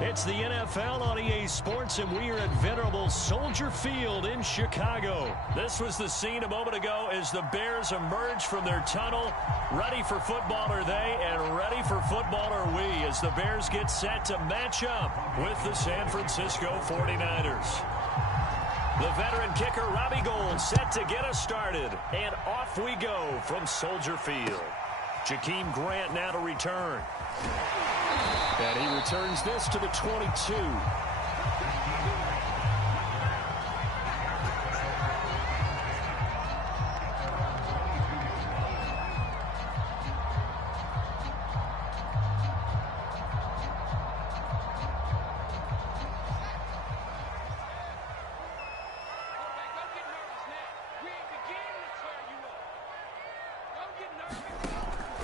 It's the NFL on EA Sports, and we are at venerable Soldier Field in Chicago. This was the scene a moment ago as the Bears emerged from their tunnel. Ready for football are they, and ready for football are we, as the Bears get set to match up with the San Francisco 49ers. The veteran kicker, Robbie Gould, set to get us started. And off we go from Soldier Field. Jakeem Grant now to return. And he returns this to the 22.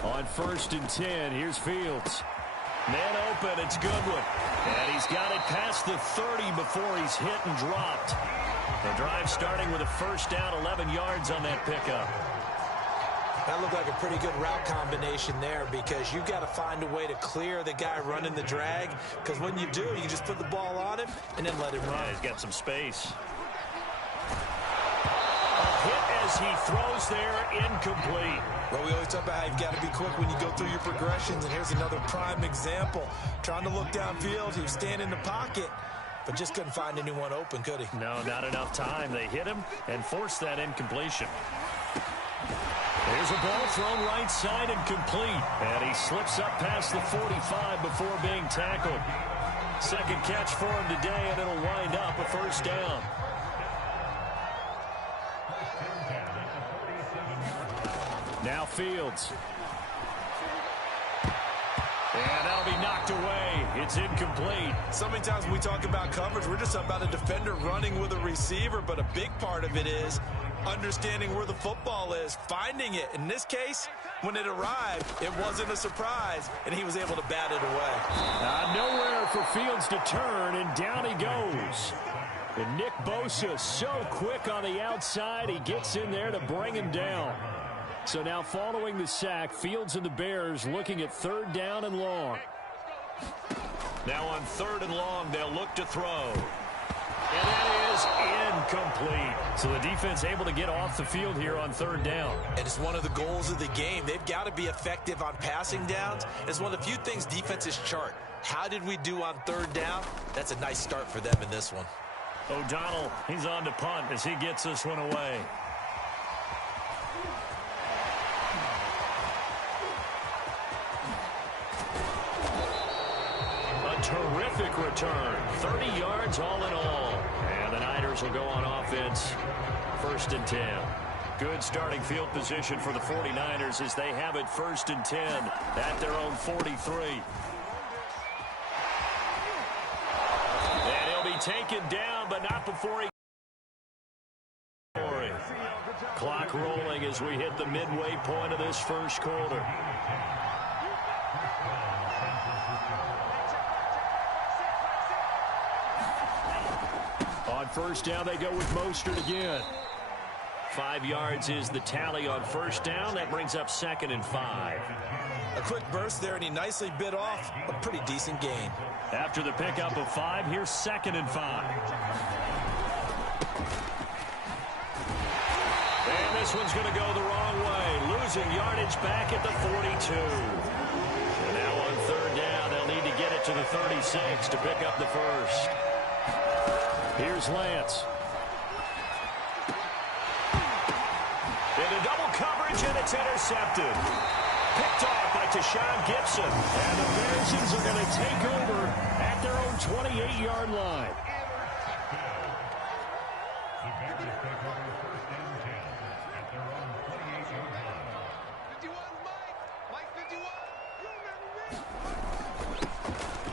On 1st and 10, here's Fields. Man open, it's Goodwin. And he's got it past the 30 before he's hit and dropped. The drive starting with a first down, 11 yards on that pickup. That looked like a pretty good route combination there, because you've got to find a way to clear the guy running the drag, because when you do, you can just put the ball on him and then let him run. Yeah, he's got some space. A hit as he throws there, incomplete. Well, we always talk about how you've got to be quick when you go through your progressions, and here's another prime example. Trying to look downfield, he was standing in the pocket, but just couldn't find anyone open, could he? No, not enough time. They hit him and forced that incompletion. There's a ball thrown right side and complete, and he slips up past the 45 before being tackled. Second catch for him today, and it'll wind up a first down. Now Fields. And that'll be knocked away. It's incomplete. So many times when we talk about coverage, we're just talking about a defender running with a receiver, but a big part of it is understanding where the football is, finding it. In this case, when it arrived, it wasn't a surprise, and he was able to bat it away. Nowhere for Fields to turn, and down he goes. And Nick Bosa, so quick on the outside, he gets in there to bring him down. So now following the sack, Fields and the Bears looking at 3rd down and long. Now on 3rd and long, they'll look to throw. And that is incomplete. So the defense able to get off the field here on 3rd down. And it's one of the goals of the game. They've got to be effective on passing downs. It's one of the few things defenses chart. How did we do on 3rd down? That's a nice start for them in this one. O'Donnell, he's on to punt as he gets this one away. Terrific return. 30 yards all in all. And the Niners will go on offense. 1st and 10. Good starting field position for the 49ers as they have it 1st and 10 at their own 43. And he'll be taken down, but not before he... Clock rolling as we hit the midway point of this first quarter. On 1st down, they go with Mostert again. 5 yards is the tally on 1st down. That brings up 2nd and 5. A quick burst there, and he nicely bit off a pretty decent gain. After the pickup of 5, here's 2nd and 5. And this one's going to go the wrong way. Losing yardage back at the 42. And now on 3rd down, they'll need to get it to the 36 to pick up the first. Here's Lance. Into double coverage, and it's intercepted. Picked off by Tashawn Gibson. And the Bears are going to take over at their own 28-yard line.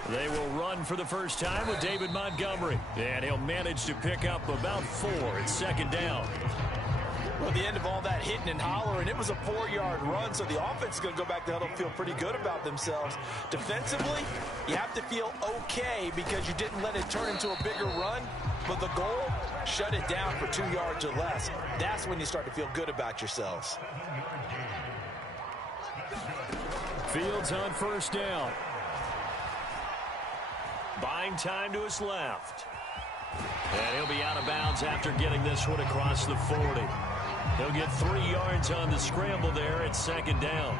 They will run for the first time with David Montgomery. And he'll manage to pick up about 4 at 2nd down. Well, at the end of all that hitting and hollering, it was a 4-yard run, so the offense is going to go back to huddle and feel pretty good about themselves. Defensively, you have to feel okay because you didn't let it turn into a bigger run, but the goal, shut it down for 2 yards or less. That's when you start to feel good about yourselves. Fields on 1st down. Buying time to his left. And he'll be out of bounds after getting this one across the 40. He'll get 3 yards on the scramble there at second down.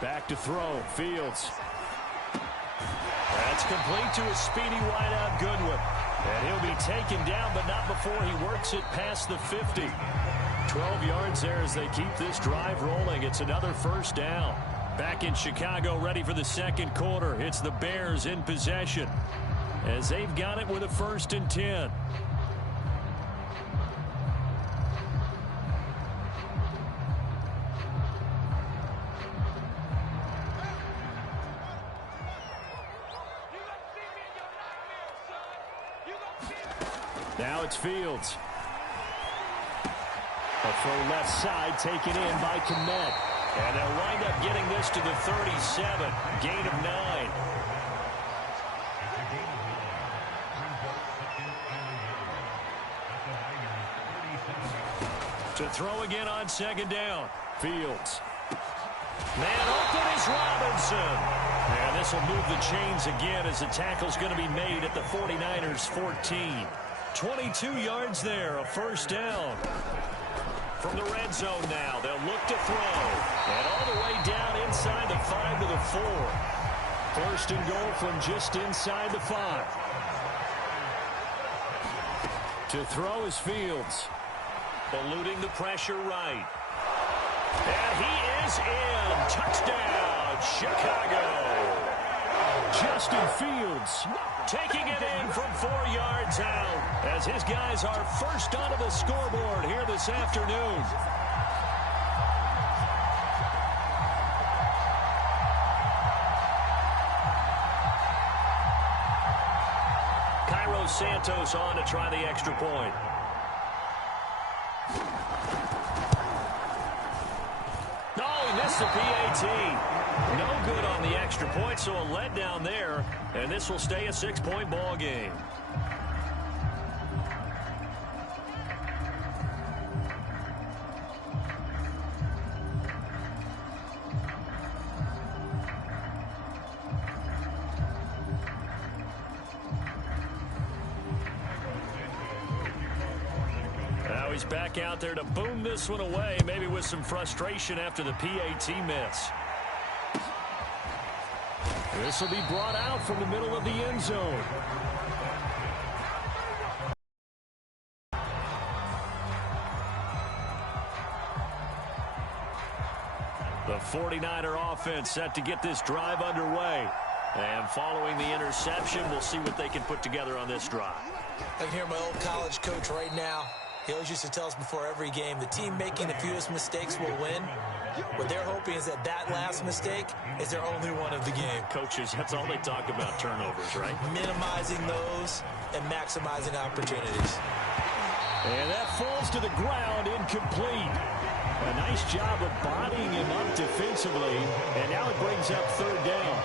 Back to throw. Fields. That's complete to a speedy wideout Goodwin. And he'll be taken down, but not before he works it past the 50. 12 yards there as they keep this drive rolling. It's another first down. Back in Chicago, ready for the second quarter. It's the Bears in possession as they've got it with a 1st and 10. Now it's Fields. A throw left side taken in by Kmet. And they'll wind up getting this to the 37. Gain of 9. To throw again on second down. Fields. Man open is Robinson. And this will move the chains again as the tackle's going to be made at the 49ers 14. 22 yards there, a first down. From the red zone now, they'll look to throw. And all the way down inside the 5 to the 4. 1st and goal from just inside the 5. To throw is Fields. Eluding the pressure right. And he is in. Touchdown, Chicago. Justin Fields taking it in from 4 yards out as his guys are first onto the scoreboard here this afternoon. Cairo Santos on to try the extra point. Oh, he missed the PAT. No good on the extra point, so a letdown there, and this will stay a 6-point ball game. Now he's back out there to boom this one away, maybe with some frustration after the PAT miss. This will be brought out from the middle of the end zone. The 49er offense set to get this drive underway. And following the interception, we'll see what they can put together on this drive. I can hear my old college coach right now. He always used to tell us before every game, the team making the fewest mistakes will win. What they're hoping is that that last mistake is their only one of the game. Coaches, that's all they talk about, turnovers, right? Minimizing those and maximizing opportunities. And that falls to the ground, incomplete. A nice job of bodying him up defensively, and now it brings up 3rd down.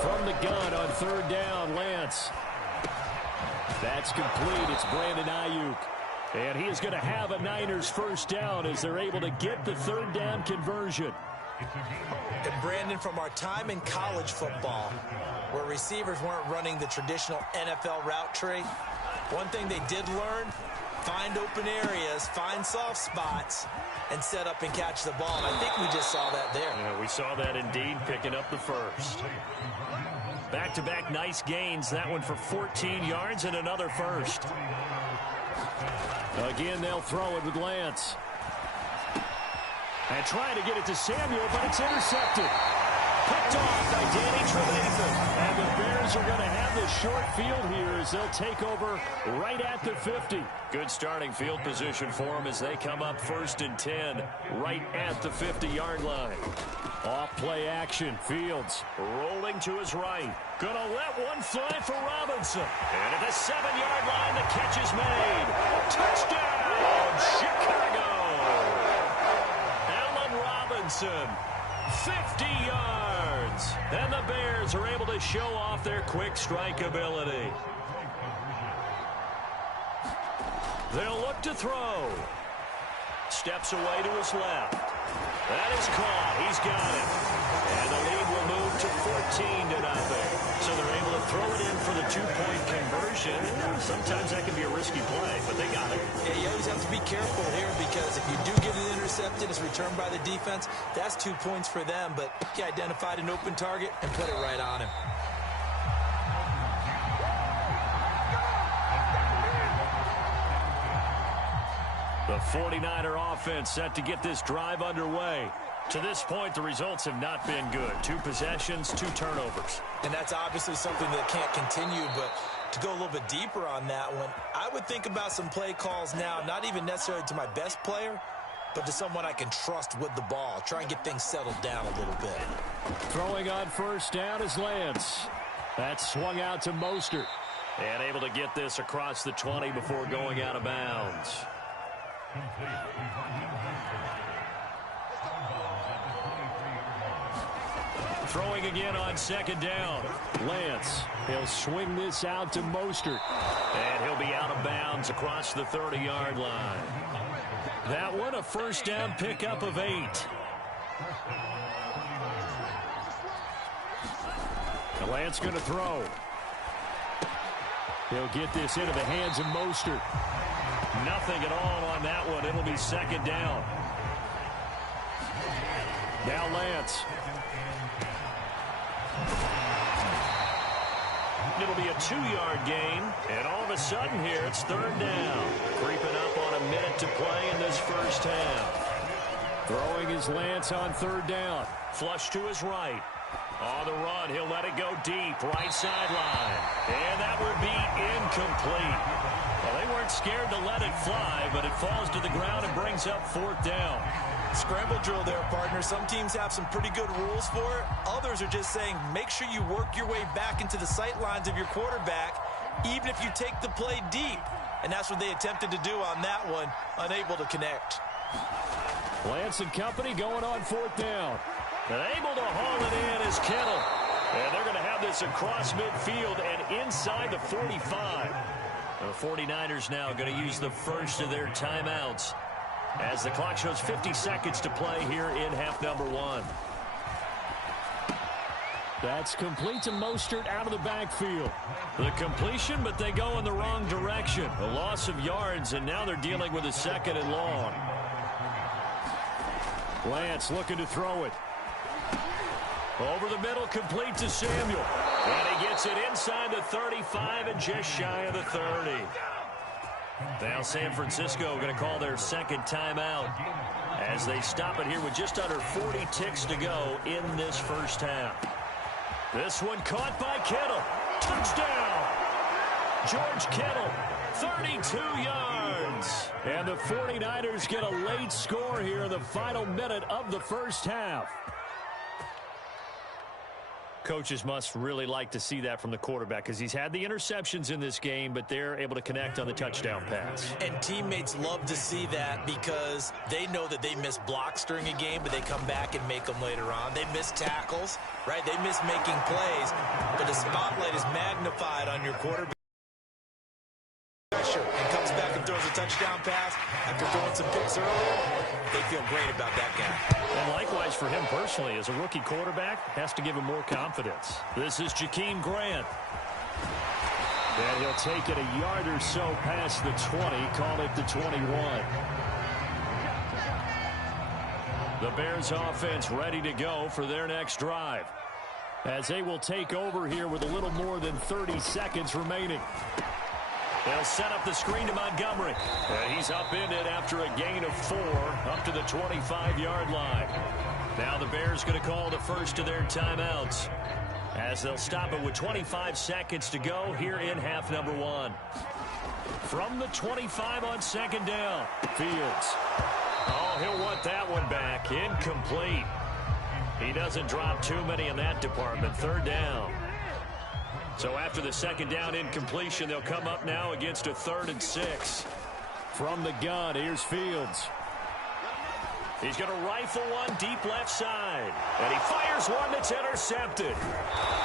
From the gun on 3rd down, Lance. That's complete. It's Brandon Ayuk. And he is going to have a Niners first down as they're able to get the 3rd down conversion. And Brandon, from our time in college football, where receivers weren't running the traditional NFL route tree, one thing they did learn, find open areas, find soft spots, and set up and catch the ball. And I think we just saw that there. Yeah, we saw that indeed, picking up the first. Back-to-back nice gains. That one for 14 yards and another first. Again, they'll throw it with Lance. And trying to get it to Samuel, but it's intercepted. Picked off by Danny Trevathan. And the Bears are going to have the short field here as they'll take over right at the 50. Good starting field position for them as they come up 1st and 10 right at the 50-yard line. Off play action. Fields rolling to his right. Gonna let one fly for Robinson. And at the 7-yard line, the catch is made. Touchdown, Chicago. Allen Robinson, 50 yards. And the Bears are able to show off their quick strike ability. They'll look to throw. Steps away to his left. That is caught. He's got it. And the lead will move to 14-0. So they're able to throw it in for the two-point conversion. Sometimes that can be a risky play, but they got it. Yeah, you always have to be careful here because if you do get it intercepted, it's returned by the defense. That's 2 points for them, but he identified an open target and put it right on him. The 49er offense set to get this drive underway. To this point, the results have not been good. 2 possessions, 2 turnovers. And that's obviously something that can't continue, but to go a little bit deeper on that one, I would think about some play calls now, not even necessarily to my best player, but to someone I can trust with the ball. Try and get things settled down a little bit. Throwing on first down is Lance. That's swung out to Mostert. And able to get this across the 20 before going out of bounds. Throwing again on second down. Lance, he'll swing this out to Mostert. And he'll be out of bounds across the 30-yard line. That one, a first down pickup of 8. And Lance going to throw. He'll get this into the hands of Mostert. Nothing at all on that one. It'll be second down. Now Lance. It'll be a 2-yard gain. And all of a sudden here, it's third down. Creeping up on a minute to play in this first half. Throwing his Lance on third down. Flush to his right. On the run, he'll let it go deep. Right sideline. And that would be incomplete. Well, they weren't scared to let it fly, but it falls to the ground and brings up fourth down. Scramble drill there, partner. Some teams have some pretty good rules for it. Others are just saying make sure you work your way back into the sight lines of your quarterback, even if you take the play deep. And that's what they attempted to do on that one, unable to connect. Lance and company going on fourth down. And able to haul it in is Kittle. And they're going to have this across midfield and inside the 45. The 49ers now going to use the first of their timeouts as the clock shows 50 seconds to play here in half number 1. That's complete to Mostert out of the backfield. The completion, but they go in the wrong direction. A loss of yards, and now they're dealing with a second and long. Lance looking to throw it. Over the middle, complete to Samuel. And he gets it inside the 35 and just shy of the 30. Now San Francisco going to call their second timeout as they stop it here with just under 40 ticks to go in this first half. This one caught by Kittle. Touchdown! George Kittle, 32 yards. And the 49ers get a late score here in the final minute of the first half. Coaches must really like to see that from the quarterback because he's had the interceptions in this game, but they're able to connect on the touchdown pass. And teammates love to see that because they know that they miss blocks during a game, but they come back and make them later on. They miss tackles, right? They miss making plays, but the spotlight is magnified on your quarterback. And comes back and throws a touchdown pass after throwing some picks earlier. They feel great about that guy. And likewise for him personally, as a rookie quarterback, has to give him more confidence. This is Jakeem Grant. And he'll take it a yard or so past the 20, call it the 21. The Bears offense ready to go for their next drive, as they will take over here with a little more than 30 seconds remaining. They'll set up the screen to Montgomery. And he's upended after a gain of 4 up to the 25-yard line. Now the Bears going to call the first of their timeouts as they'll stop it with 25 seconds to go here in half number 1. From the 25 on second down, Fields. Oh, he'll want that one back. Incomplete. He doesn't drop too many in that department. Third down. So after the second down incompletion, they'll come up now against a 3rd and 6. From the gun, here's Fields. He's going to rifle one deep left side. And he fires one that's intercepted.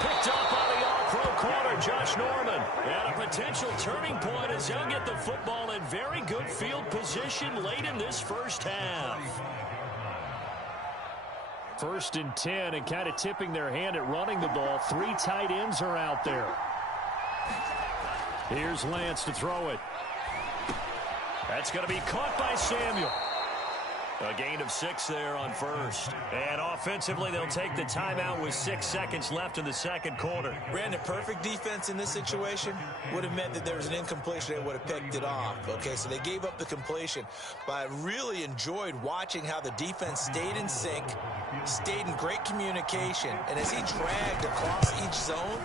Picked up by the all-pro corner, Josh Norman. And a potential turning point as they'll get the football in very good field position late in this first half. 1st and 10, and kind of tipping their hand at running the ball. 3 tight ends are out there. Here's Lance to throw it. That's going to be caught by Samuel. A gain of 6 there on first. And offensively, they'll take the timeout with 6 seconds left in the second quarter. Brandon, perfect defense in this situation would have meant that there was an incompletion. They would have picked it off. Okay, so they gave up the completion. But I really enjoyed watching how the defense stayed in sync, stayed in great communication. And as he dragged across each zone,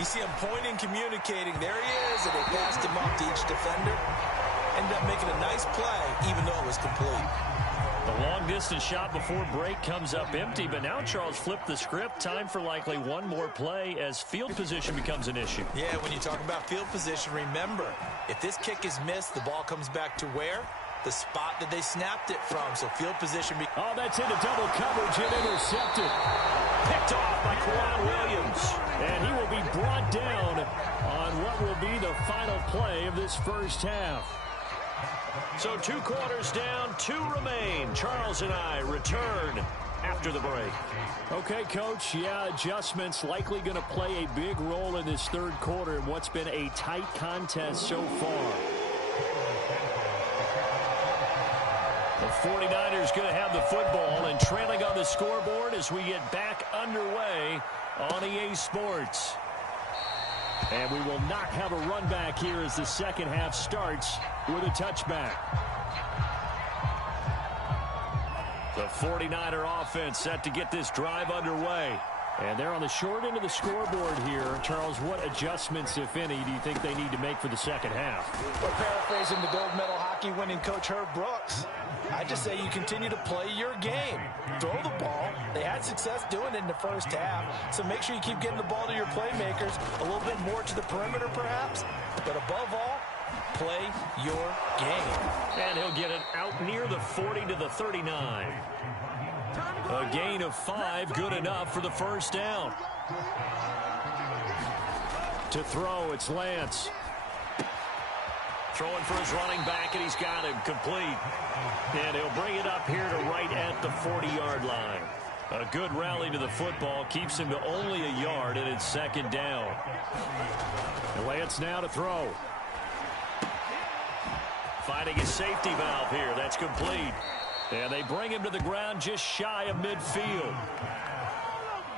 you see him pointing, communicating. There he is, and they passed him off to each defender. Ended up making a nice play, even though it was complete. The long-distance shot before break comes up empty, but now Charles flipped the script. Time for likely one more play as field position becomes an issue. Yeah, when you talk about field position, remember, if this kick is missed, the ball comes back to where? The spot that they snapped it from. So field position. Oh, that's into double coverage and intercepted. Picked off by Quran Williams. And he will be brought down on what will be the final play of this first half. So 2 quarters down, 2 remain. Charles and I return after the break. Okay, Coach, yeah, adjustments likely going to play a big role in this third quarter in what's been a tight contest so far. The 49ers going to have the football and trailing on the scoreboard as we get back underway on EA Sports. And we will not have a run back here as the second half starts with a touchback. The 49er offense set to get this drive underway. And they're on the short end of the scoreboard here. Charles, what adjustments, if any, do you think they need to make for the second half? We're paraphrasing the gold medal hockey winning coach Herb Brooks. I just say you continue to play your game. Throw the ball. They had success doing it in the first half. So make sure you keep getting the ball to your playmakers, a little bit more to the perimeter perhaps. But above all, play your game. And he'll get it out near the 40 to the 39. A gain of 5, good enough for the first down. To throw, it's Lance. Throwing for his running back, and he's got him complete. And he'll bring it up here to right at the 40-yard line. A good rally to the football keeps him to only a yard, and it's second down. And Lance now to throw. Finding his safety valve here. That's complete. And they bring him to the ground just shy of midfield.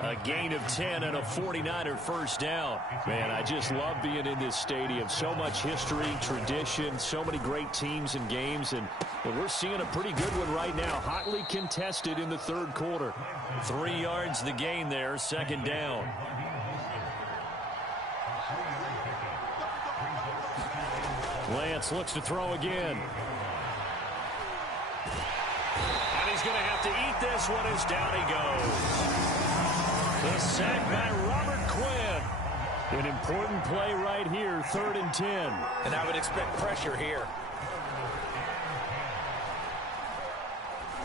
A gain of 10 and a 49er first down. Man, I just love being in this stadium. So much history, tradition, so many great teams and games. And we're seeing a pretty good one right now. Hotly contested in the third quarter. 3 yards the gain there, second down. Lance looks to throw again. And he's going to have to eat this one as down he goes. The sack by Robert Quinn. An important play right here, 3rd and 10. And I would expect pressure here.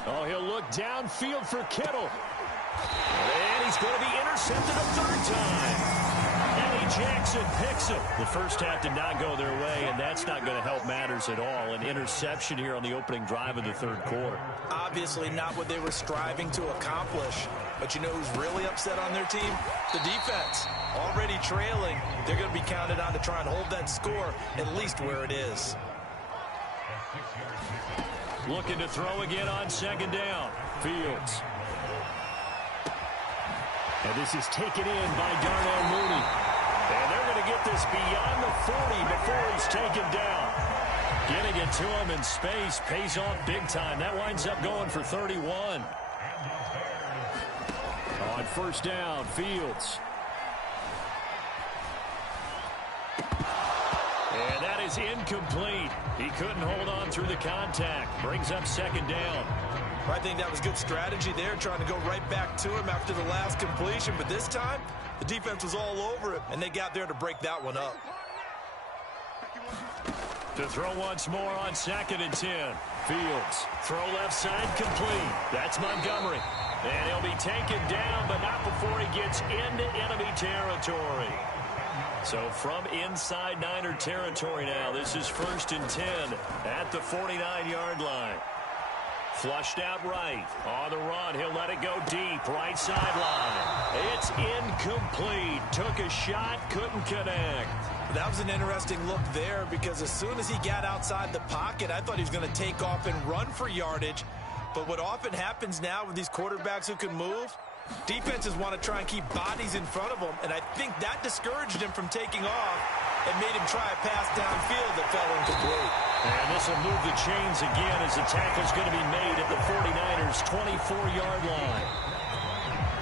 Oh, he'll look downfield for Kittle. And he's going to be intercepted a 3rd time. Jackson picks it. The first half did not go their way, and that's not going to help matters at all. An interception here on the opening drive of the third quarter. Obviously not what they were striving to accomplish. But you know who's really upset on their team? The defense. Already trailing. They're going to be counted on to try and hold that score at least where it is. Looking to throw again on second down. Fields. And this is taken in by Darnell Mooney. And they're going to get this beyond the 40 before he's taken down. Getting it to him in space pays off big time. That winds up going for 31. On first down, Fields. And that is incomplete. He couldn't hold on through the contact. Brings up second down. I think that was good strategy there, trying to go right back to him after the last completion. But this time, the defense was all over it, and they got there to break that one up. To throw once more on 2nd and 10. Fields. Throw left side complete. That's Montgomery. And he'll be taken down, but not before he gets into enemy territory. So from inside Niner territory now, this is 1st and 10 at the 49-yard line. Flushed out right. On the run, he'll let it go deep. Right sideline. It's incomplete. Took a shot, couldn't connect. That was an interesting look there because as soon as he got outside the pocket, I thought he was going to take off and run for yardage. But what often happens now with these quarterbacks who can move, defenses want to try and keep bodies in front of them, and I think that discouraged him from taking off and made him try a pass downfield that fell incomplete. And this will move the chains again as the tackle's going to be made at the 49ers' 24-yard line.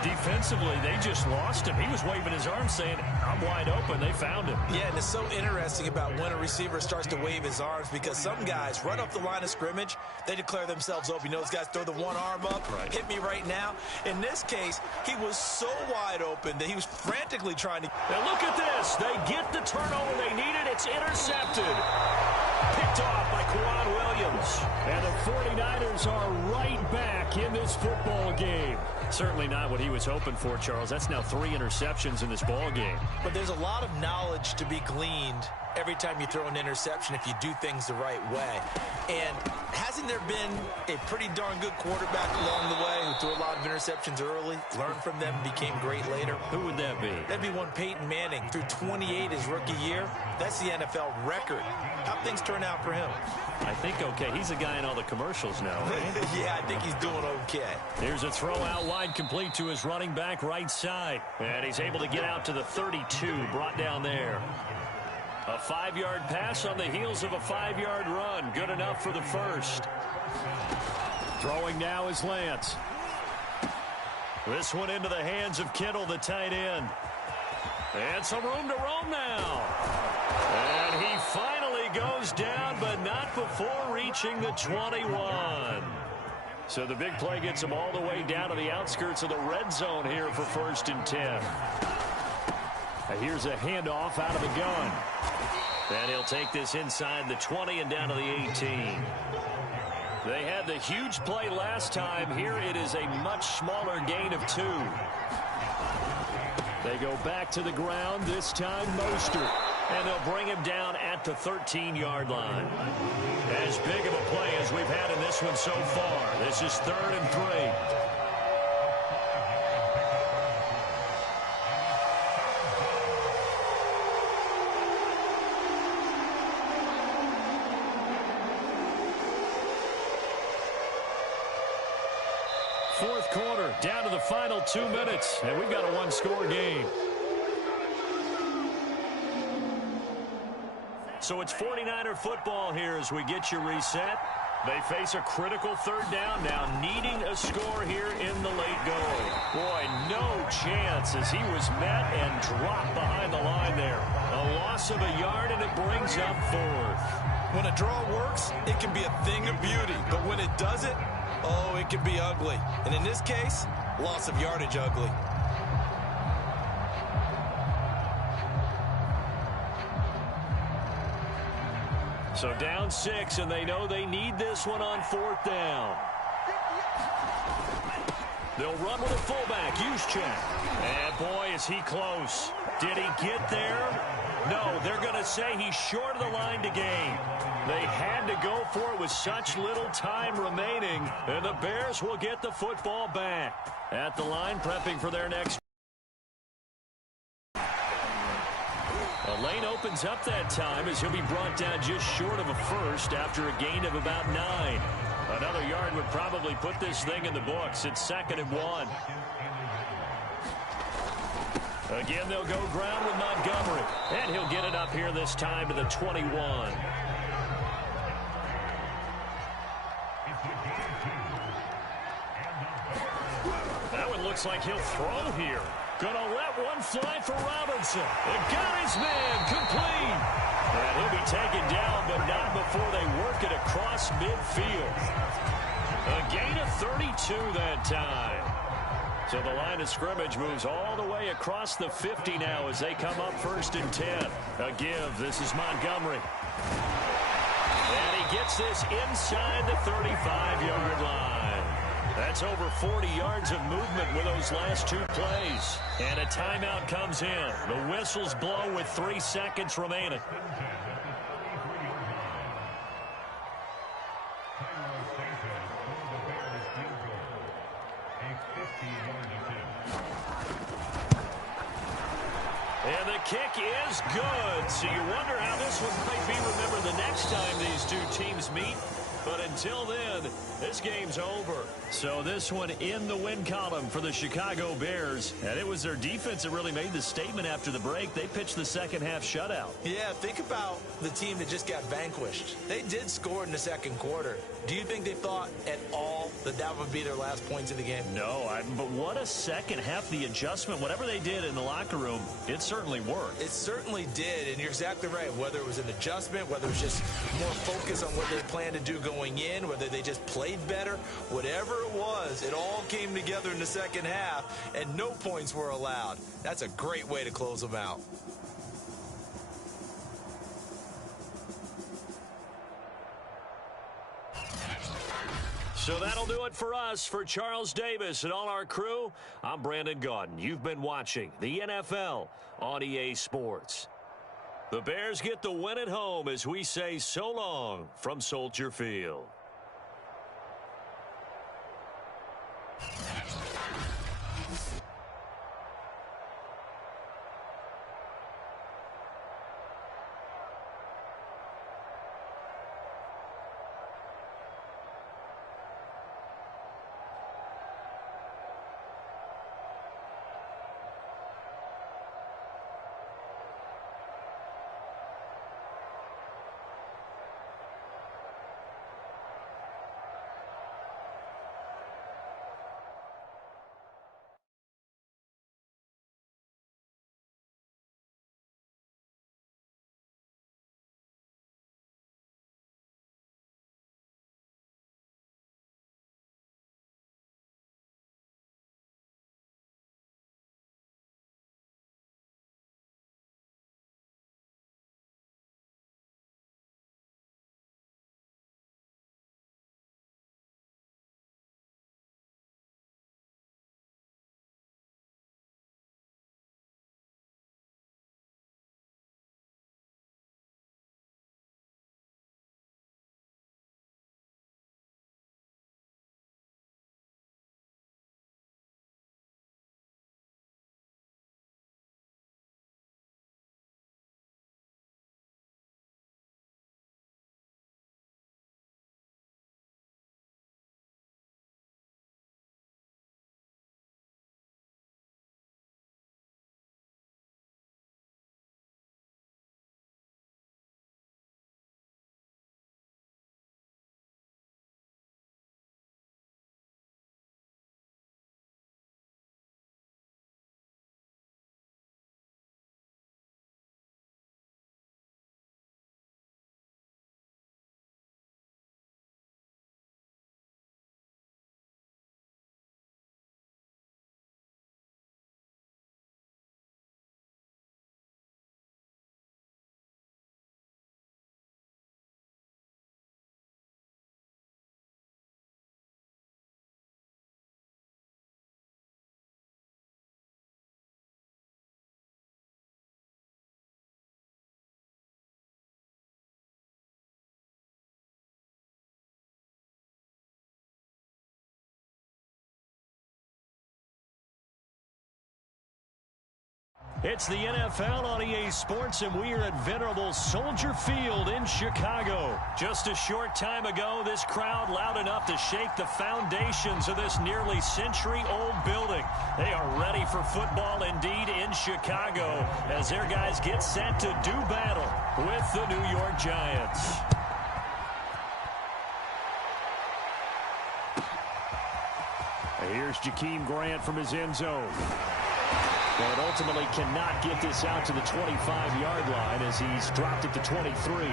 Defensively, they just lost him. He was waving his arms saying, I'm wide open. They found him. Yeah, and it's so interesting about when a receiver starts to wave his arms because some guys, right off the line of scrimmage, they declare themselves open. You know, those guys throw the one arm up, hit me right now. In this case, he was so wide open that he was frantically trying to... Now look at this. They get the turnover they needed. It's intercepted. Picked off by Quan Williams. And the 49ers are right back in this football game. Certainly not what he was hoping for, Charles. That's now 3 interceptions in this ball game. But there's a lot of knowledge to be gleaned every time you throw an interception if you do things the right way. And hasn't there been a pretty darn good quarterback along the way who threw a lot of interceptions early, learned from them, became great later? Who would that be? That'd be one Peyton Manning. Threw 28 his rookie year. That's the NFL record. How'd things turn out for him? I think okay. He's a guy in all the commercials now, right? Yeah, I think he's doing okay. Here's a throw out wide complete to his running back right side. And he's able to get out to the 32, brought down there. A 5-yard pass on the heels of a 5-yard run. Good enough for the first. Throwing now is Lance. This one into the hands of Kittle, the tight end. And some room to roam now. And he finally goes down, but not before reaching the 21. So the big play gets him all the way down to the outskirts of the red zone here for 1st and 10. Here's a handoff out of the gun. And he'll take this inside the 20 and down to the 18. They had the huge play last time. Here it is a much smaller gain of 2. They go back to the ground, this time Mostert. And they'll bring him down at the 13-yard line. As big of a play as we've had in this one so far. This is 3rd and 3. Fourth quarter, down to the final 2 minutes, and we've got a 1-score game. So it's 49er football here as we get you reset. They face a critical 3rd down now, needing a score here in the late going. Boy, no chance as he was met and dropped behind the line there. A loss of a yard, and it brings up 4th. When a draw works, it can be a thing of beauty. But when it doesn't, oh, it can be ugly. And in this case, loss of yardage ugly. So down 6, and they know they need this one on 4th down. They'll run with a fullback, Juszczyk. And boy, is he close. Did he get there? No, they're going to say he's short of the line to gain. They had to go for it with such little time remaining, and the Bears will get the football back. At the line, prepping for their next. A lane opens up that time as he'll be brought down just short of a first after a gain of about 9. Another yard would probably put this thing in the books. It's 2nd and 1. Again, they'll go ground with Montgomery. And he'll get it up here this time to the 21. That one looks like he'll throw here. Gonna let one fly for Robinson. And got his man complete. And he'll be taken down, but not before they work it across midfield. A gain of 32 that time. So the line of scrimmage moves all the way across the 50 now as they come up 1st and 10. A give. This is Montgomery. And he gets this inside the 35-yard line. That's over 40 yards of movement with those last two plays. And a timeout comes in. The whistles blow with 3 seconds remaining. And the kick is good. So you wonder how this one might be remembered the next time these two teams meet. But until then, this game's over. So this one in the win column for the Chicago Bears. And it was their defense that really made the statement after the break. They pitched the second half shutout. Yeah, think about the team that just got vanquished. They did score in the second quarter. Do you think they thought at all that that would be their last points of the game? No, but what a second half. The adjustment, whatever they did in the locker room, it certainly worked. It certainly did, and you're exactly right. Whether it was an adjustment, whether it was just more focus on what they planned to do going in, whether they just played better, whatever it was, it all came together in the second half, and no points were allowed. That's a great way to close them out. So that'll do it for us. For Charles Davis and all our crew, I'm Brandon Gaudin. You've been watching the NFL on EA Sports. The Bears get the win at home as we say so long from Soldier Field. It's the NFL on EA Sports, and we are at venerable Soldier Field in Chicago. Just a short time ago, this crowd loud enough to shake the foundations of this nearly century-old building. They are ready for football indeed in Chicago as their guys get set to do battle with the New York Giants. Here's Jakeem Grant from his end zone. But ultimately cannot get this out to the 25-yard line as he's dropped it to 23.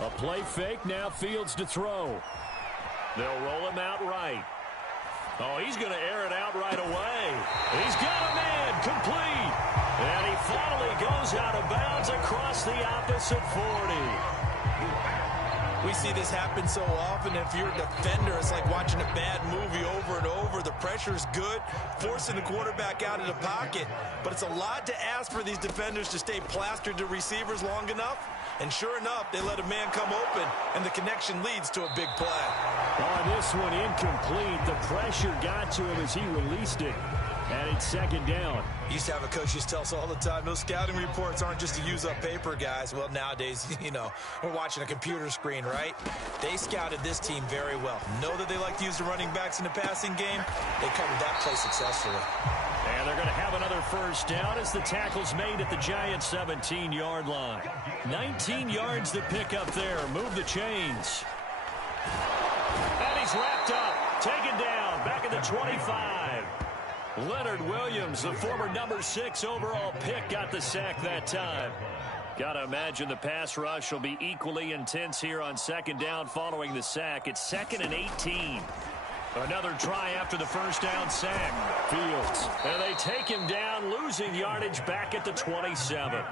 A play fake, now Fields to throw. They'll roll him out right. Oh, he's going to air it out right away. He's got a man, complete. And he finally goes out of bounds across the opposite 40. We see this happen so often. If you're a defender, it's like watching a bad movie over and over. The pressure's good, forcing the quarterback out of the pocket. But it's a lot to ask for these defenders to stay plastered to receivers long enough. And sure enough, they let a man come open, and the connection leads to a big play. On this one, incomplete. The pressure got to him as he released it. And it's second down. Used to have a coach used to tell us all the time, those scouting reports aren't just to use up paper, guys. Well, nowadays, you know, we're watching a computer screen, right? They scouted this team very well. Know that they like to use the running backs in the passing game. They covered that play successfully. And they're going to have another first down as the tackle's made at the Giants' 17-yard line. 19 yards to pick up there. Move the chains. And he's wrapped up. Taken down. Back at the 25. Leonard Williams, the former number 6 overall pick, got the sack that time. Got to imagine the pass rush will be equally intense here on second down following the sack. It's 2nd and 18. Another try after the first down sack. Fields. And they take him down, losing yardage back at the 27.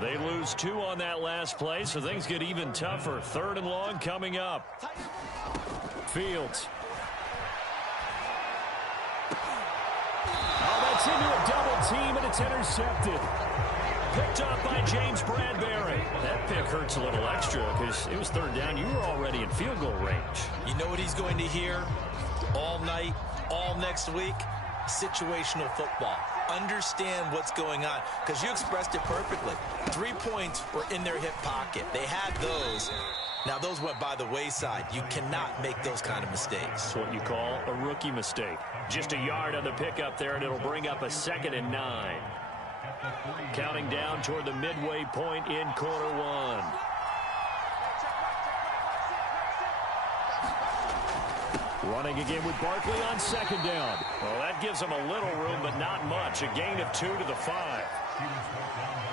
They lose 2 on that last play, so things get even tougher. 3rd and long coming up. Fields. Oh, that's into a double team, and it's intercepted. Picked up by James Bradbury. That pick hurts a little extra because it was 3rd down. You were already in field goal range. You know what he's going to hear all night, all next week? Situational football. Understand what's going on, because you expressed it perfectly. 3 points were in their hip pocket. They had those. Now, those went by the wayside. You cannot make those kind of mistakes. That's what you call a rookie mistake. Just a yard on the pickup there, and it'll bring up a 2nd and 9. Counting down toward the midway point in quarter 1. Running again with Barkley on 2nd down. Well, that gives them a little room, but not much. A gain of 2 to the 5.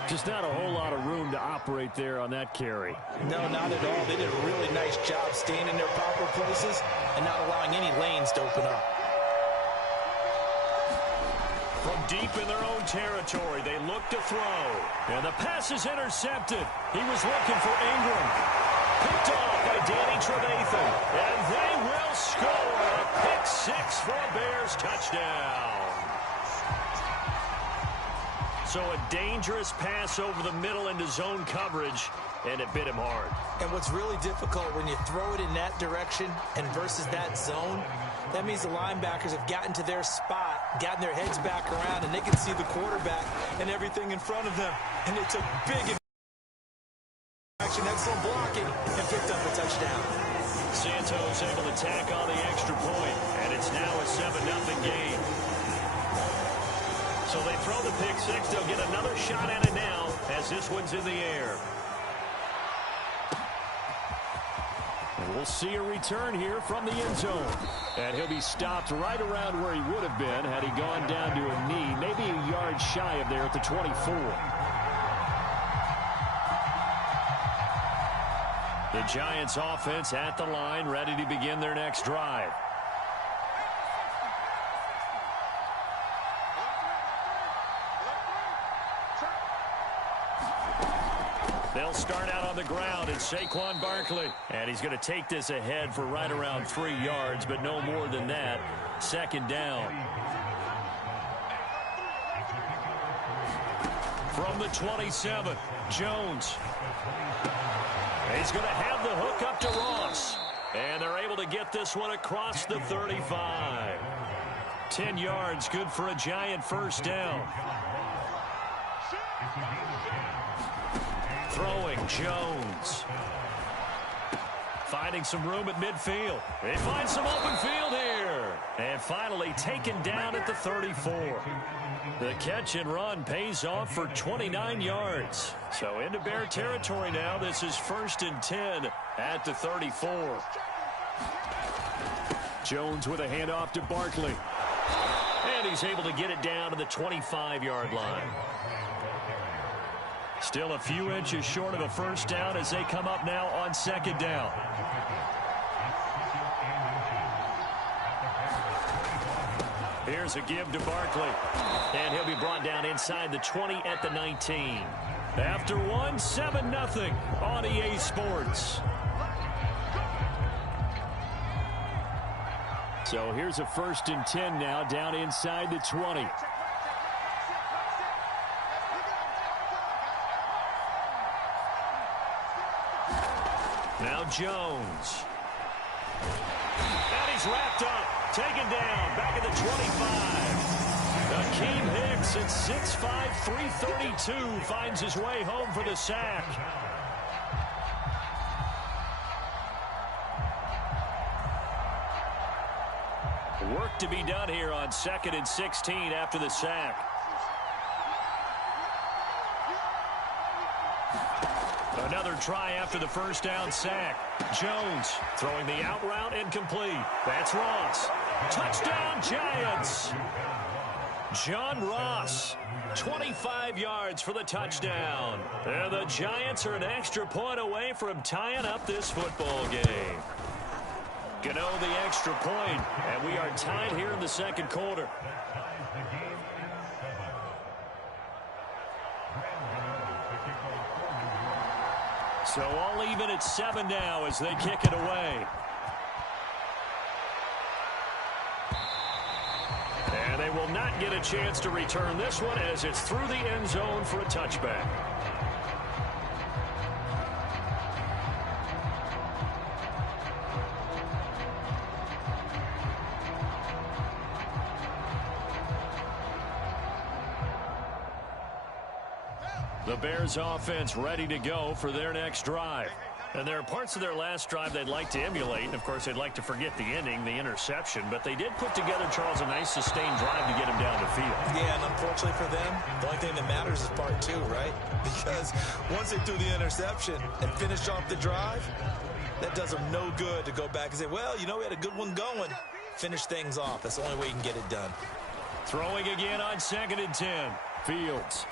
Just not a whole lot of room to operate there on that carry. No, not at all. They did a really nice job staying in their proper places and not allowing any lanes to open up. From deep in their own territory, they look to throw. And the pass is intercepted. He was looking for Ingram. Picked off by Danny Trevathan. And they will score a pick 6 for a Bears touchdown. So a dangerous pass over the middle into zone coverage, and it bit him hard. And what's really difficult when you throw it in that direction and versus that zone, that means the linebackers have gotten to their spot, gotten their heads back around, and they can see the quarterback and everything in front of them. And they took big action, excellent blocking, and picked up a touchdown. Santos able to tack on the extra point, and it's now a 7-0 game. So they throw the pick 6. They'll get another shot at it now as this one's in the air. And we'll see a return here from the end zone. And he'll be stopped right around where he would have been had he gone down to a knee, maybe a yard shy of there at the 24. The Giants offense at the line, ready to begin their next drive. They'll start out on the ground, it's Saquon Barkley. And he's going to take this ahead for right around 3 yards, but no more than that. 2nd down. From the 27, Jones. He's going to have the hook up to Ross. And they're able to get this one across the 35. 10 yards, good for a Giant first down. Throwing, Jones. Finding some room at midfield. They find some open field here. And finally taken down at the 34. The catch and run pays off for 29 yards. So into Bear territory now. This is 1st and 10 at the 34. Jones with a handoff to Barkley. And he's able to get it down to the 25-yard line. Still a few inches short of a first down as they come up now on second down. Here's a give to Barkley. And he'll be brought down inside the 20 at the 19. After one, 7-0 on EA Sports. So here's a 1st and 10 now down inside the 20. Now Jones. And he's wrapped up. Taken down. Back at the 25. Akeem Hicks at 6'5", 332 finds his way home for the sack. Work to be done here on 2nd and 16 after the sack. Another try after the first down sack. Jones throwing the out route incomplete. That's Ross. Touchdown Giants. John Ross, 25 yards for the touchdown. And the Giants are an extra point away from tying up this football game. Gano the extra point, and we are tied here in the second quarter. So all even at 7 now as they kick it away. And they will not get a chance to return this one as it's through the end zone for a touchback. The Bears offense ready to go for their next drive. And there are parts of their last drive they'd like to emulate. And, of course, they'd like to forget the ending, the interception. But they did put together, Charles, a nice sustained drive to get him down the field. Yeah, and unfortunately for them, the only thing that matters is part 2, right? Because once they threw the interception and finished off the drive, that does them no good to go back and say, well, you know, we had a good one going. Finish things off. That's the only way you can get it done. Throwing again on 2nd and 10. Fields.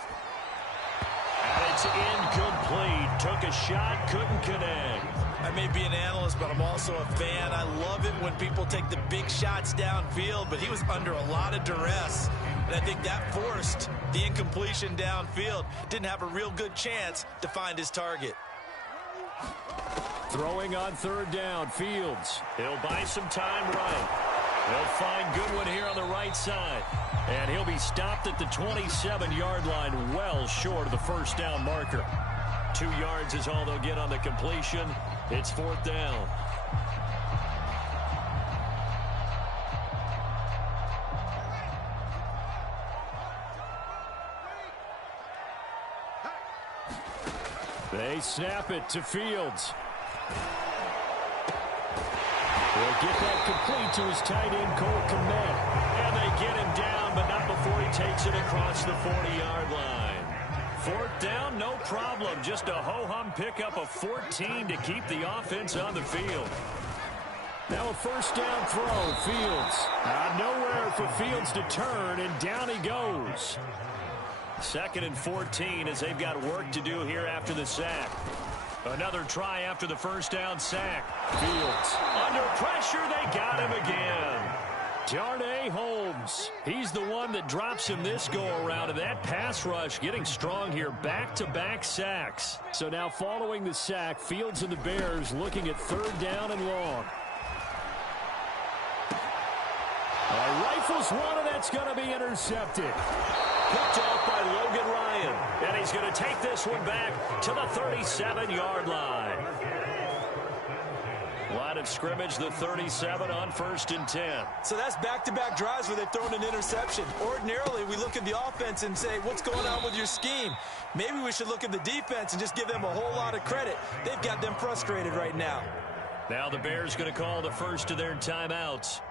And it's incomplete. Took a shot, couldn't connect. I may be an analyst, but I'm also a fan. I love it when people take the big shots downfield, but he was under a lot of duress. And I think that forced the incompletion downfield. Didn't have a real good chance to find his target. Throwing on 3rd down, Fields. He'll buy some time right. He'll find Goodwin here on the right side. And he'll be stopped at the 27-yard line, well short of the first down marker. 2 yards is all they'll get on the completion. It's 4th down. They snap it to Fields. He'll get that complete to his tight end, Cole Kmet. And they get him down, but not before he takes it across the 40-yard line. 4th down, no problem. Just a ho-hum pickup of 14 to keep the offense on the field. Now a first down throw, Fields. Nowhere for Fields to turn, and down he goes. 2nd and 14 as they've got work to do here after the sack. Another try after the first down sack. Fields under pressure. They got him again. Darnay Holmes. He's the one that drops him this go-around. And that pass rush getting strong here. Back-to-back sacks. So now following the sack, Fields and the Bears looking at 3rd down and long. Rifles one, and that's going to be intercepted. Picked off by Logan Ryan. And he's going to take this one back to the 37-yard line. Line of scrimmage, the 37 on 1st and 10. So that's back-to-back drives where they've thrown an interception. Ordinarily, we look at the offense and say, what's going on with your scheme? Maybe we should look at the defense and just give them a whole lot of credit. They've got them frustrated right now. Now the Bears going to call the first of their timeouts.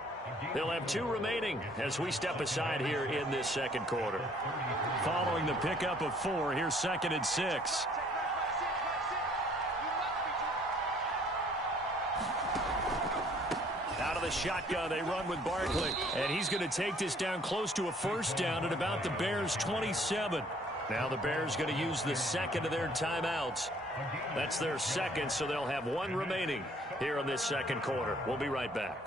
They'll have 2 remaining as we step aside here in this second quarter. Following the pickup of 4, here's 2nd and 6. Out of the shotgun, they run with Barkley. And he's going to take this down close to a first down at about the Bears' 27. Now the Bears going to use the second of their timeouts. That's their second, so they'll have one remaining here in this second quarter. We'll be right back.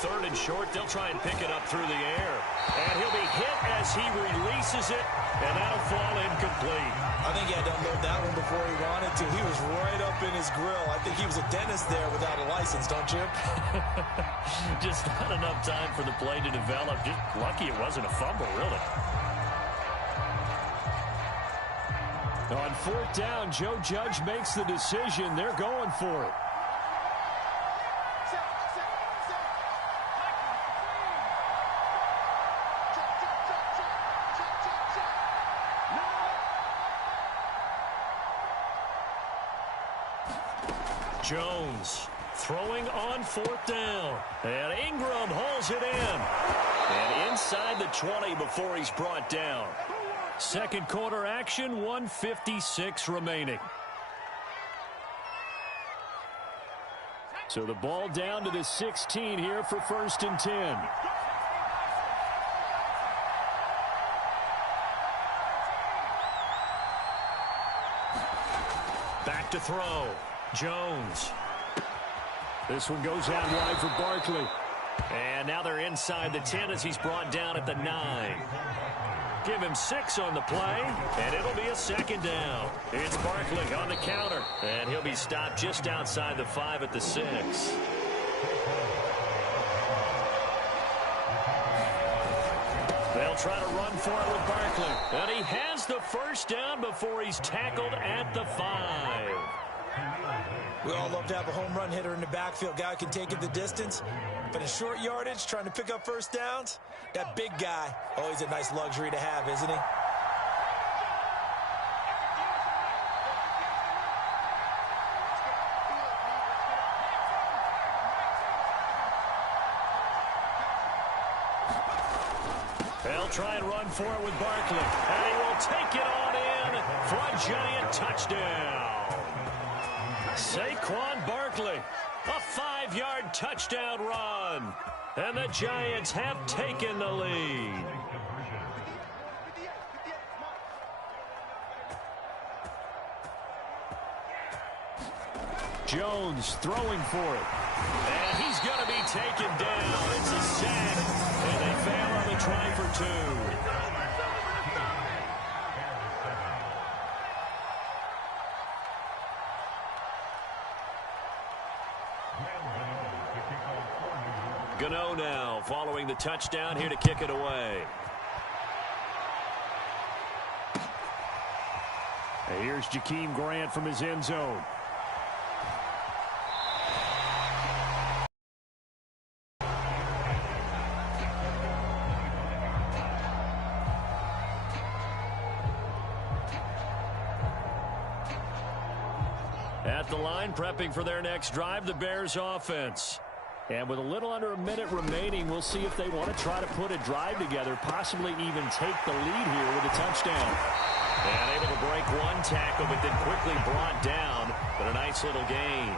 Third and short, they'll try and pick it up through the air. And he'll be hit as he releases it, and that'll fall incomplete. I think he had to unload that one before he wanted to. He was right up in his grill. I think he was a dentist there without a license, don't you? Just not enough time for the play to develop. Just lucky it wasn't a fumble, really. On fourth down, Joe Judge makes the decision. They're going for it. Jones throwing on fourth down. And Ingram holds it in. And inside the 20 before he's brought down. Second quarter action, 1:56 remaining. So the ball down to the 16 here for 1st and 10. Back to throw. Jones. This one goes out wide for Barkley. And now they're inside the 10 as he's brought down at the 9. Give him 6 on the play, and it'll be a second down. It's Barkley on the counter, and he'll be stopped just outside the 5 at the 6. They'll try to run for it with Barkley. And he has the first down before he's tackled at the 5. We all love to have a home run hitter in the backfield. Guy can take it the distance. But in short yardage, trying to pick up first downs, that big guy, always a nice luxury to have, isn't he? They'll try and run for it with Barkley. And he will take it on in for a giant touchdown. Saquon Barkley, a 5-yard touchdown run. And the Giants have taken the lead. Jones throwing for it. And he's going to be taken down. It's a sack. And they fail on the try for 2. Gano now following the touchdown here to kick it away. And here's Jakeem Grant from his end zone. At the line, prepping for their next drive, the Bears offense. And with a little under a minute remaining, we'll see if they want to try to put a drive together, possibly even take the lead here with a touchdown. And able to break one tackle, but then quickly brought down. But a nice little gain.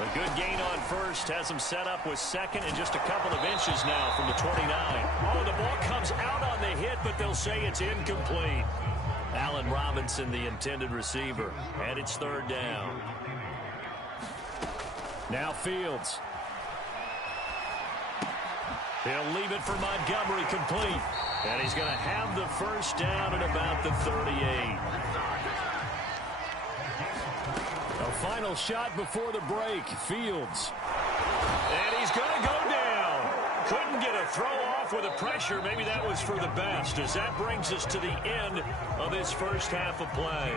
A good gain on first has him set up with second and just a couple of inches now from the 29. Oh, the ball comes out on the hit, but they'll say it's incomplete. Allen Robinson, the intended receiver. And it's third down. Now Fields. He'll leave it for Montgomery complete. And he's going to have the first down at about the 38. A final shot before the break. Fields. And he's going to go down. Couldn't get a throw off with the pressure. Maybe that was for the best, as that brings us to the end of this first half of play.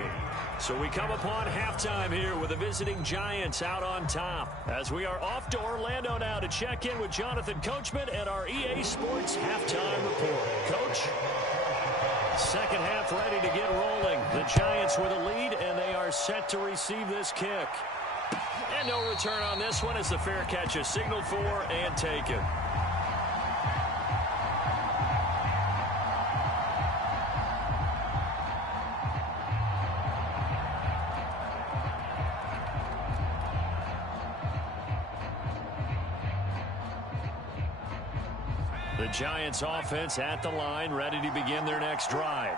So we come upon halftime here with the visiting Giants out on top, as we are off to Orlando now to check in with Jonathan Coachman and our EA Sports halftime report. Coach? Second half ready to get rolling. The Giants with a lead, and they are set to receive this kick. And no return on this one as the fair catch is signaled for and taken. The Giants offense at the line, ready to begin their next drive.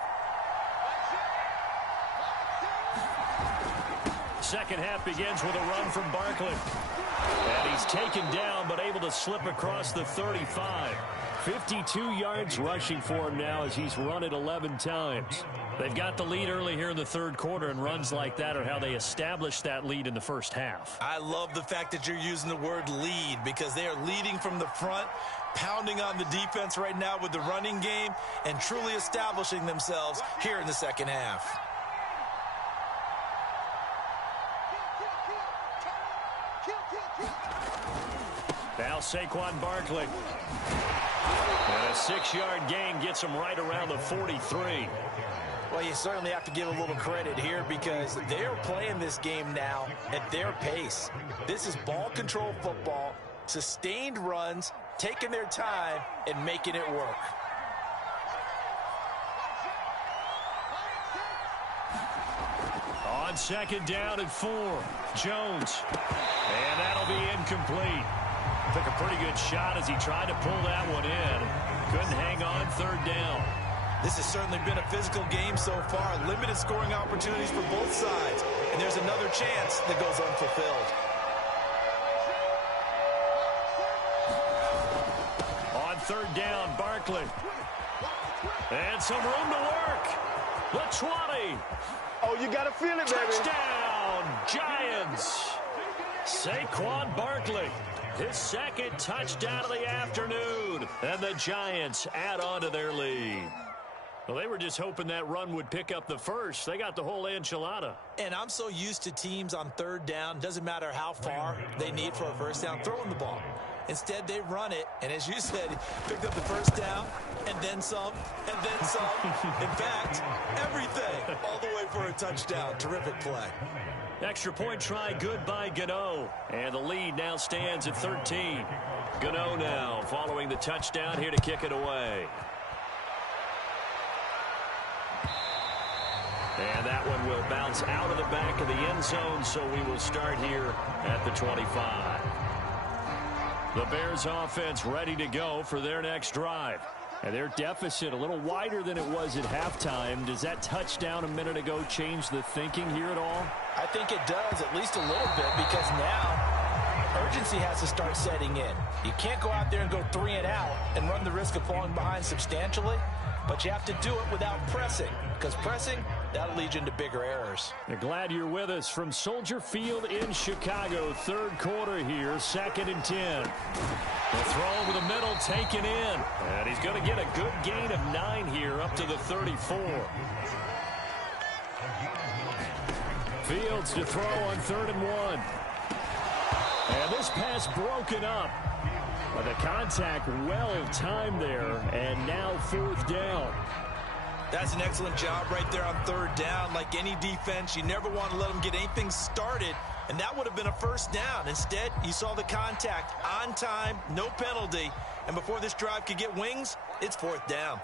Second half begins with a run from Barkley. And he's taken down, but able to slip across the 35. 52 yards rushing for him now as he's run it 11 times. They've got the lead early here in the third quarter, and runs like that are how they established that lead in the first half. I love the fact that you're using the word lead, because they are leading from the front, pounding on the defense right now with the running game, and truly establishing themselves here in the second half. Now Saquon Barkley. And a 6-yard gain gets him right around the 43. Well, you certainly have to give a little credit here, because they're playing this game now at their pace. This is ball control football, sustained runs, taking their time, and making it work. On second down and 4, Jones. And that'll be incomplete. Took a pretty good shot as he tried to pull that one in. Couldn't hang on third down. This has certainly been a physical game so far. Limited scoring opportunities for both sides. And there's another chance that goes unfulfilled. On third down, Barkley. And some room to work. The 20. Oh, you got to feel it, baby. Touchdown, Giants. Saquon Barkley. His second touchdown of the afternoon. And the Giants add on to their lead. Well, they were just hoping that run would pick up the first. They got the whole enchilada. And I'm so used to teams on third down, doesn't matter how far they need for a first down, throwing the ball. Instead, they run it, and as you said, picked up the first down, and then some, and then some. In fact, everything, all the way for a touchdown. Terrific play. Extra point try good by Gano. And the lead now stands at 13. Gano now following the touchdown here to kick it away. And that one will bounce out of the back of the end zone, so we will start here at the 25. The Bears offense ready to go for their next drive. And their deficit a little wider than it was at halftime. Does that touchdown a minute ago change the thinking here at all? I think it does, at least a little bit, because now urgency has to start setting in. You can't go out there and go 3 and out and run the risk of falling behind substantially, but you have to do it without pressing, because pressing, that'll lead you into bigger errors. We're glad you're with us from Soldier Field in Chicago. Third quarter here, 2nd and 10. The throw over the middle taken in. And he's going to get a good gain of 9 here up to the 34. Fields to throw on 3rd and 1. And this pass broken up. But the contact well timed there. And now 4th down. That's an excellent job right there on 3rd down. Like any defense, you never want to let them get anything started, and that would have been a first down. Instead, you saw the contact on time, no penalty, and before this drive could get wings, it's 4th down.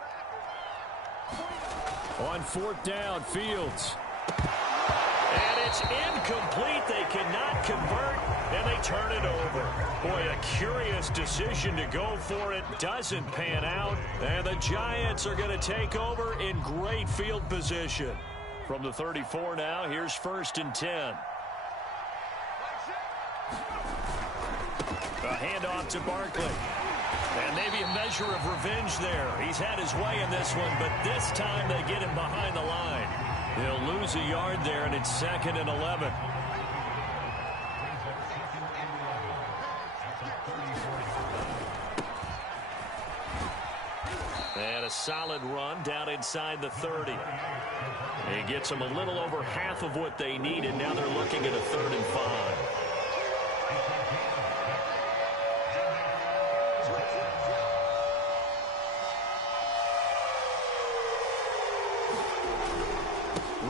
On 4th down, Fields. And it's incomplete. They cannot convert, and they turn it over. Boy, a curious decision to go for it. Doesn't pan out, and the Giants are going to take over in great field position. From the 34 now, here's 1st and 10. A handoff to Barkley. And maybe a measure of revenge there. He's had his way in this one, but this time they get him behind the line. They'll lose a yard there, and it's 2nd and 11. And a solid run down inside the 30. He gets them a little over half of what they needed. Now they're looking at a 3rd and 5.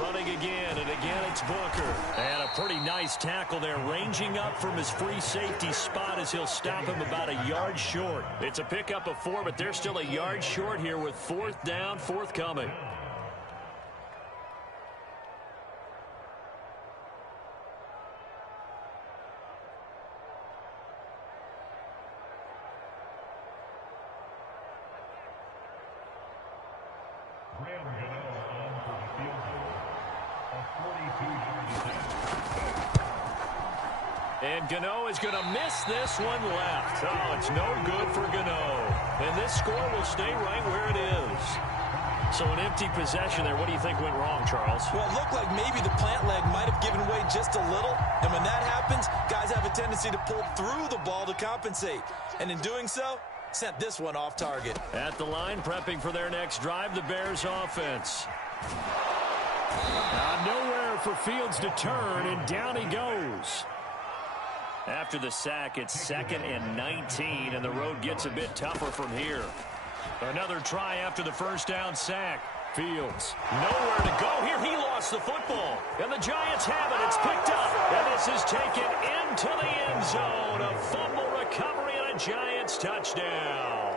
Running again, and again it's Booker. And a pretty nice tackle there, ranging up from his free safety spot as he'll stop him about a yard short. It's a pickup of 4, but they're still a yard short here with 4th down forthcoming. And Gano is going to miss this one left. Oh, it's no good for Gano. And this score will stay right where it is. So an empty possession there. What do you think went wrong, Charles? Well, it looked like maybe the plant leg might have given way just a little. And when that happens, guys have a tendency to pull through the ball to compensate. And in doing so, sent this one off target. At the line, prepping for their next drive, the Bears offense. Nowhere for Fields to turn, and down he goes. After the sack, it's 2nd and 19, and the road gets a bit tougher from here. Another try after the first down sack. Fields, nowhere to go here. He lost the football, and the Giants have it. It's picked up, and this is taken into the end zone. A fumble recovery and a Giants touchdown.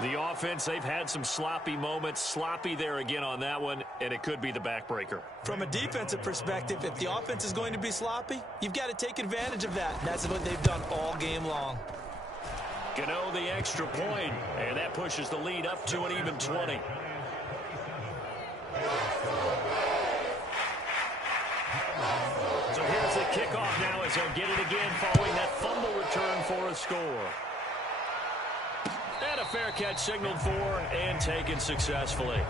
The offense, they've had some sloppy moments. Sloppy there again on that one, and it could be the backbreaker. From a defensive perspective, if the offense is going to be sloppy, you've got to take advantage of that. And that's what they've done all game long. Gano the extra point, and that pushes the lead up to an even 20. So here's the kickoff now as they'll get it again following that fumble return for a score. And a fair catch signaled for and taken successfully.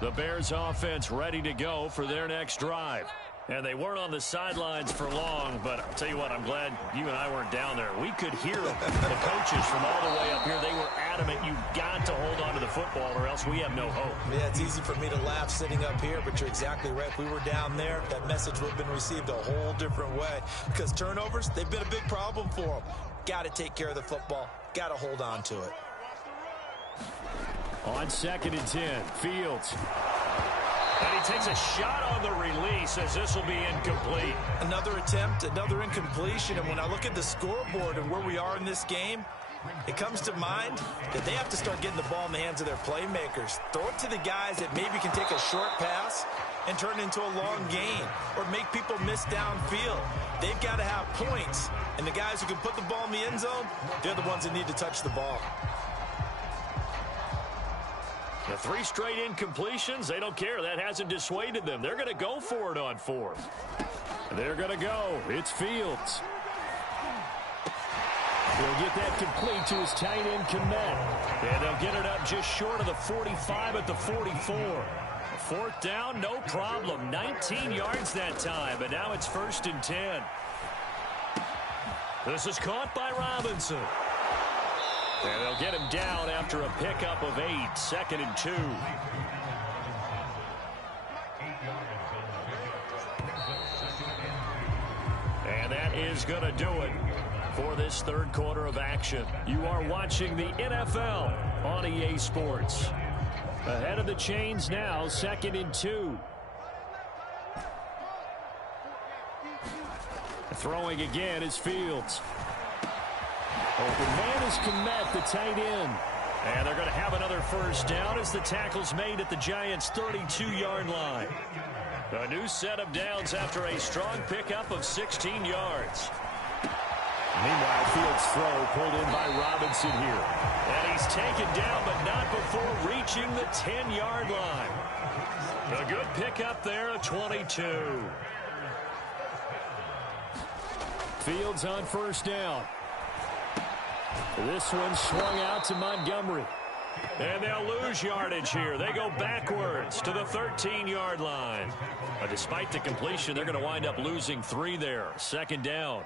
The Bears offense ready to go for their next drive. And they weren't on the sidelines for long, but I'll tell you what, I'm glad you and I weren't down there. We could hear them. The coaches from all the way up here, they were adamant you've got to hold on to the football or else we have no hope. Yeah, it's easy for me to laugh sitting up here, but you're exactly right. If we were down there, that message would have been received a whole different way. Because turnovers, they've been a big problem for them. Got to take care of the football. Got to hold on to it. On 2nd and 10, Fields. And he takes a shot on the release as this will be incomplete. Another attempt, another incompletion. And when I look at the scoreboard and where we are in this game, it comes to mind that they have to start getting the ball in the hands of their playmakers. Throw it to the guys that maybe can take a short pass and turn it into a long gain or make people miss downfield. They've got to have points. And the guys who can put the ball in the end zone, they're the ones that need to touch the ball. The 3 straight incompletions, they don't care. That hasn't dissuaded them. They're going to go for it on 4th. They're going to go. It's Fields. He'll get that complete to his tight end, Komet. And they'll get it up just short of the 45 at the 44. 4th down, no problem. 19 yards that time, but now it's 1st and 10. This is caught by Robinson. And they'll get him down after a pickup of 8, 2nd and 2. And that is going to do it for this 3rd quarter of action. You are watching the NFL on EA Sports. Ahead of the chains now, 2nd and 2. Throwing again is Fields. Open man is Komet, the tight end. And they're going to have another 1st down as the tackle's made at the Giants' 32-yard line. A new set of downs after a strong pickup of 16 yards. Meanwhile, Fields' throw pulled in by Robinson here. And he's taken down, but not before reaching the 10-yard line. A good pickup there at 22. Fields on 1st down. This one swung out to Montgomery. And they'll lose yardage here. They go backwards to the 13-yard line. But despite the completion, they're going to wind up losing 3 there. 2nd down.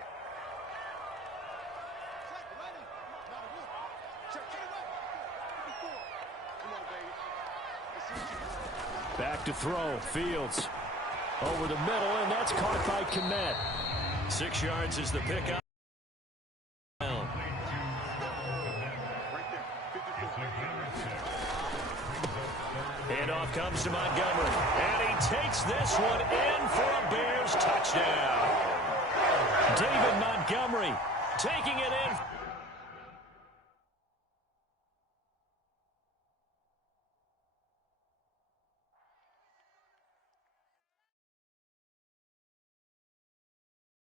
Back to throw. Fields over the middle, and that's caught by Komet. 6 yards is the pickup. Handoff comes to Montgomery, and he takes this one in for a Bears touchdown. David Montgomery taking it in.